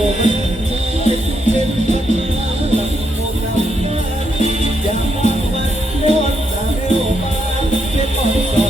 มั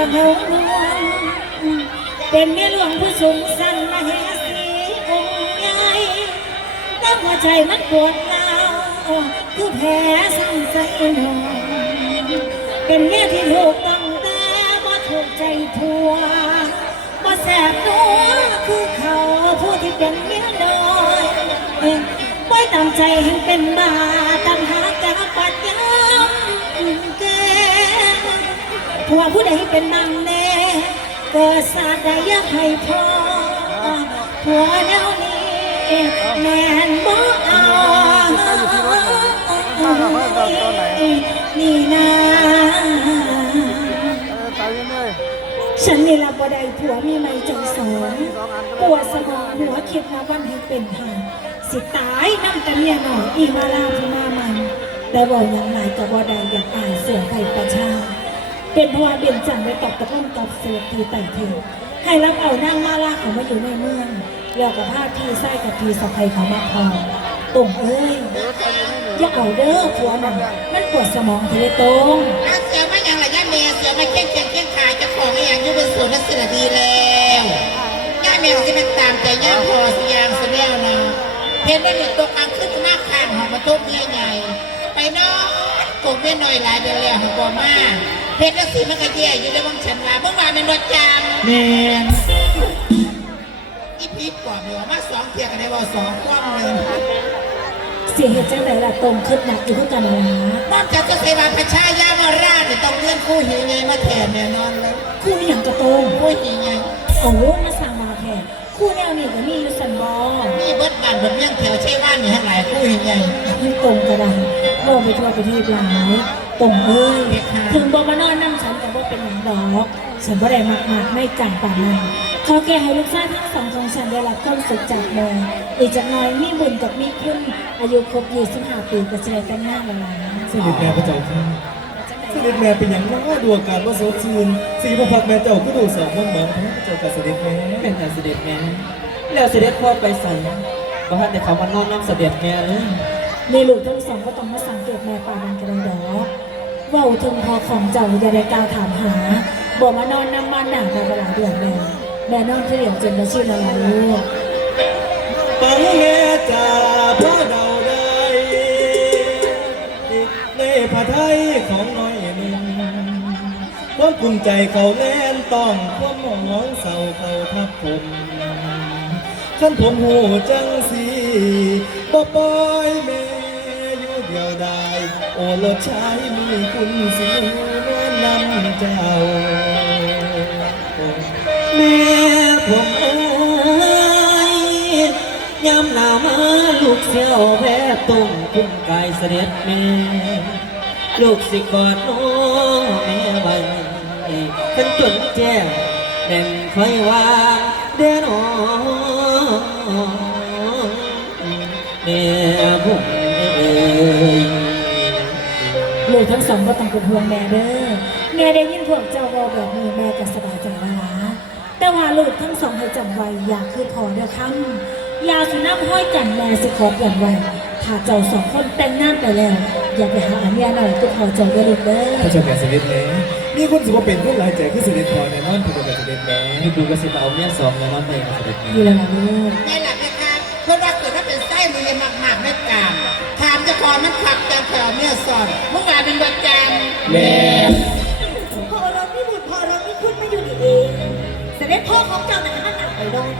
ำมากับหัวหลวงเป็นเมียหลวงผู้สูงสันมาแห่สีองค์ใหญ่แล้วหัวใจมันปวดร้าวคือแผลสั่งใจหนอเป็นเมียที่ถูกต้องแต่บ่ถูกใจทัวบ่แสบนัวคือเขาผู้ที่เป็นเมียน้อยไว้ตามใจให้เป็นบาต ผัวผู้ใดเป็นนางแน่เกิดสาดใดอยักให้พ่อผัวแนวนี้แม่นบ่เอานี่นะตายยังไงฉันนี่ละบ่ได้ผัวมีไม่ใจสอนปวดสมองหัวคิดมาวันให้เป็นหางสิตายน้ำแต่เมียหน่อยอีมาลาผู้มามันแต่บอกอย่างไรก็บ่ได้อยากอายเสือไทยประชา เป็นเพราะว่าเบียนจังไปตอบตะก้นตอบเสือตีไต่เทให้รับเอานางมาลาเขามาอยู่ในเมืองแล้วกับผ้าที่ไส้กับทีสะพายเขามาพอตุ่มเอ้ยอย่าเอาเด้อผัวน่ะมันปวดสมองทีเลยตรงเสือมาอย่างไรย่าแม่เสือมาเข่งเข่งเข่งขายจะของอย่างยู่เป็นสวนนักเสือดีแล้วย่าแม่จะเป็นตามใจย่าพอสยางสแนวนะเห็นว่าหนึ่งตัวกลางขึ้นมาข้างหอมาทุบเมียใหญ่ไปนอนกบเมียหน่อยหลายเดือนแล้วหัวมา เพชรแล้วสีมันก็แย่อยู่ในบังฉันว่าเมื่อวานเป็นรถจามแม่นอีพีกว่ามีว่ามาสองเทียกันในว่าสองความเลยเสียเหตุจังไหนล่ะตรงขึ้นหนักอยู่ทุกกันละป้อมจะจะเสวาประชายามาราชเนี่ยต้องเลื่อนคู่หีไงมาแทนแน่นอนเลยคู่อหย่างกระตรงคู่หีไงโอ้มาสั่งมาแทนคู่แนวนี้ก็มีอยู่สันบอนี่เบิดบ้านเบิดเมี่ยงแถวใช่ว่านนี่ให้หลายคู่หีไงมันตรงกระดังโลกไปทั่วประเทศหลาย ตรงเอ้ยเพคะถึงบอมานอนนั่งฉันแต่ว่าเป็นอย่างดอกฉันบ่ได้มากมากๆไม่จังป่านนั้นเขาแก่ให้ลูกชายทั้งสองของฉันได้รับความสุขจากแม่อีกจากหน้อยมีบุญกับมีคุณอายุครบ25ปีก็จะได้แต่งงานแล้วนะเสด็จแม่พระเจ้าค่ะเสด็จแม่เป็นอย่างน้อดูอาการว่าสดชื่นสีพระพักตร์แม่เจ้าก็ดูสองมองมองพระเจ้ากับเสด็จแม่เป็นแต่เสด็จแม่แล้วเสด็จพ่อไปใส่บ่ทันได้เขามานอนน้ำเสด็จแม่เลยในลูกทั้งสองก็ต้องมาสังเกตแม่ปานันกันดอก เว่าถึงพอของเจ้าอย่าได้กล่าวถามหาบอกมานอนน้ำมันหนามาหลายเดือนแล้วแม่นอนที่เหลียวจนกระชื่อละลายลูกปังแม่จ่าพระเดาได้ในผ้าไทยของน้อยหนึ่งความภูมิใจเขาแน่นต้องความมองเศร้าเขาทับผมขันผมหูจังสีบ่ปล่อยแม่ เดียวได้โอ้รถชายมีคุณสินวลนำเจ้าแม่ผมเอ้ยยามหนาวมาลูกเสียวแพ้ตุ้มคุ้มกายเสด็จแม่ลูกสิกอดน้องแม่ไว้ขันจนแจ้งแม่นคอยวา ทั้งสองก็ต้องเป็นห่วงแม่เด้อแม่ได้ยินพวกเจ้าเว่าแบบนี้แม่ก็สบายใจแล้วนะแต่ว่าลูกทั้งสองให้จำไว้อย่าคือพอเด้อคำอย่าสิน้ำห้อยกันแม่สิขอเปลี่ยนไว้ถ้าเจ้าสองคนแต่งงานไปแล้ว อย่าไปหาเมียหน่อยก็พอเจ้าเด้อลูกเด้อพระเจ้าแก่เสด็จแม่มีคนสิว่าเป็นคนหลายใจคือเสด็จพอแน่นอนพระเจ้าแก่เสด็จแม่นี่ดูกระสิบเอาเนี่ยสองแล้วมันไปกับเสด็จแม่ดีแล้วนะลูกนี่แหละนะคะเพื่อนว่า เกิดถ้าเป็นไส้มือมากๆไม่กามถามจะคอมันขับจางแถวเนี่ยสอนเมื่อวานเป็นประจำแม่พอเราไม่บุญพอเราไม่ขึ้นมาอยู่ดีเองเสด็จพ่อของเจ้าน่ะมันหนักไปดอย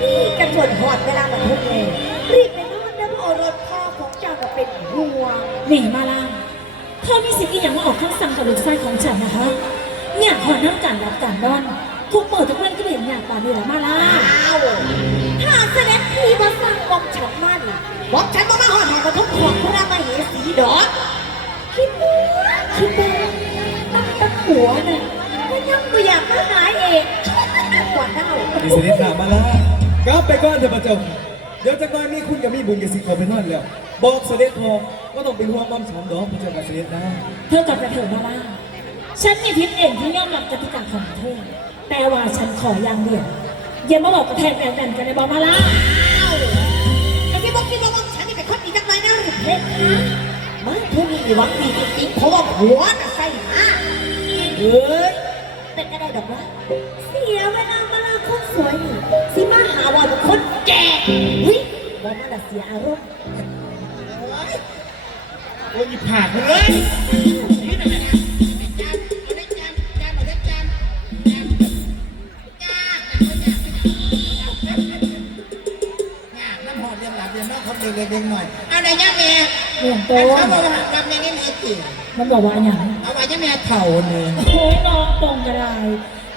นี่กันส่วนหอดเวลาบันทุกเลยรีบไปนอนแล้วพอรถพ่อของเจ้าก็เป็นห่วงนี่มาล่าเธอมีสิทธิ์อีกอย่างมาออกคำสั่งกับลูกชายของฉันนะคะ เนี่ยขอน้ำกันรับการนอน ทุกเปิดทุกวันก็ไม่เห็นอย่างป่านนี้แหละมาล่าอ้าวถ้าเสด็จพี่มาสร้างบอกฉันมันบอกฉันว่ามาหอดหอกระทบของพระมาเหสีดอกคิดดูคิดดูตั้งแตั้งหัวน่ะก็ยังไม่อยากมาหายเองกว่าเน่ามีเสด็จถามมาแล้วกลับไปก่อนเถอะพระเจ้าค่ะเดี๋ยวจะน้อยมีคุณกับมีบุญกับสิเขาไปนอนแล้ว บอกเสด็จพอว่าต้องเป็นห่วงม่อมฉันดอกพระเจ้าแก่เสด็จนะเธอกลับไปเถอะมาล่าฉันมีทิศเองที่ยอมรับกติกาของเธอ แต่ว่าฉันขออย่างเดียวอย่ามาบอกกระแทกแบนๆกันในบอมาล่าไอ้ที่บอกคิดว่าว่าฉันนี่เป็นคนดีจังเลยนะหรือเพชรนะมันผู้มีหวังดีจริงๆเพราะว่าหัวน่ะใส่หาเฮ้ยเป็นก็ได้ดอกวะเสียเวลามาลาคนสวยนี่สิมาหาว่าเป็นคนแก่เฮ้ยบอกมาละเสียอารมณ์โอ้ยผ่านเลย เรียงนอกเขาเรียงเรียงเรียงหน่อยเอาไหนย่าแม่เรื่องโตเขาบอกว่ารับแม่นี่มีสิมันบอกว่าอย่างเอาไว้ย่าแม่เถ่าหนึ่งโอ้ยน้องตรงกระได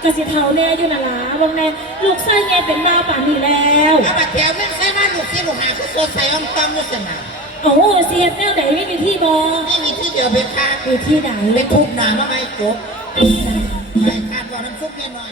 กระสิเทาแน่อยู่นะล่ะวงแน่ลูกไส้ไงเป็นบ้าป่านนี้แล้วเอาบัตรแถวแม่ใส่มาลูกที่ลูกหาคือตัวใส่อ้อมต้อมด้วยสนะโอ้โหเสียแนวไหนไม่มีที่บอนี่มีที่เดียวไปค่ะมีที่ไหนไปทุบหนามาไม่จบที่ไหนไปคาดว่าน้ำซุปเนี่ยหน่อย